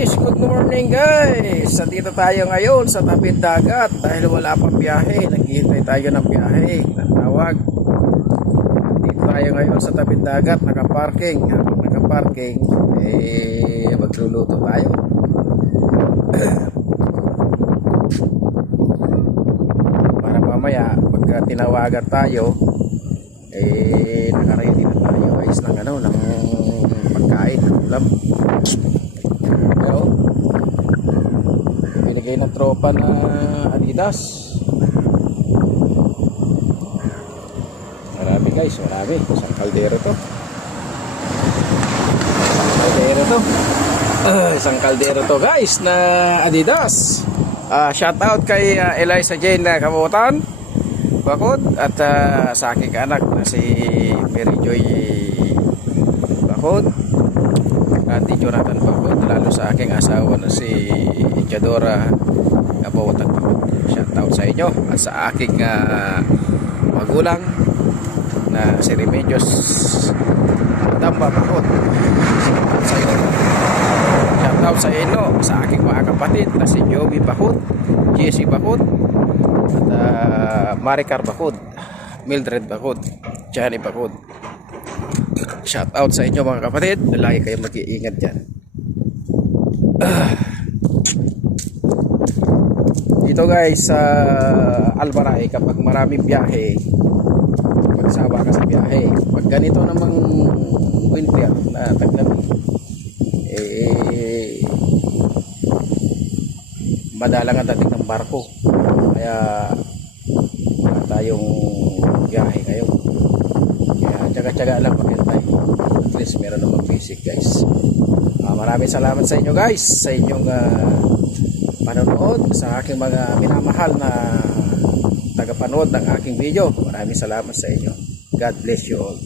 guys, good morning guys. Dito tayo ngayon sa tabing dagat dahil wala pang biyahe. Naghihintay tayo ng biyahe, ng tawag. Dito tayo ngayon sa tabing dagat, nakaparking. Habang nakaparking, magluluto tayo. Para mamaya, pagka tinawagan tayo, nakaready na tayo guys ng pagkain, ng ulam. Pero binigay ng tropa na Adidas. Marami guys, marami. Isang kaldero to. Isang kaldero to guys na Adidas. Shout out kay Eliza Jane na Kamutan Bakod at sa aking anak na si Mary Joy Bakod, Ate Jonathan Bakod, lalo sa aking asawa na si Ichadora Kabutan Bakod. Shout out sa inyo at sa aking magulang na si Remedios Tamba Bakod. Shout out sa inyo sa aking mga kapatid na si Joby Bakod, Jesse Bakod at Maricar Bakod, Mildred Bakod, Johnny Bakod. Shout out sa inyo mga kapatid. Lagi kayong mag-iingat dyan. Dito guys sa Albaray, kapag maraming biyahe, magsawa ka sa biyahe. Pag ganito namang winter na taglamig, madalang ang dating ng barko. Kaya wala tayong biyahe ngayon. Kaya tsaga-tsaga lang maghintay. At least meron namang basic guys. Maraming salamat sa inyo guys, sa inyong panonood, sa aking mga minamahal na tagapanood ng aking video. Maraming salamat sa inyo. God bless you all.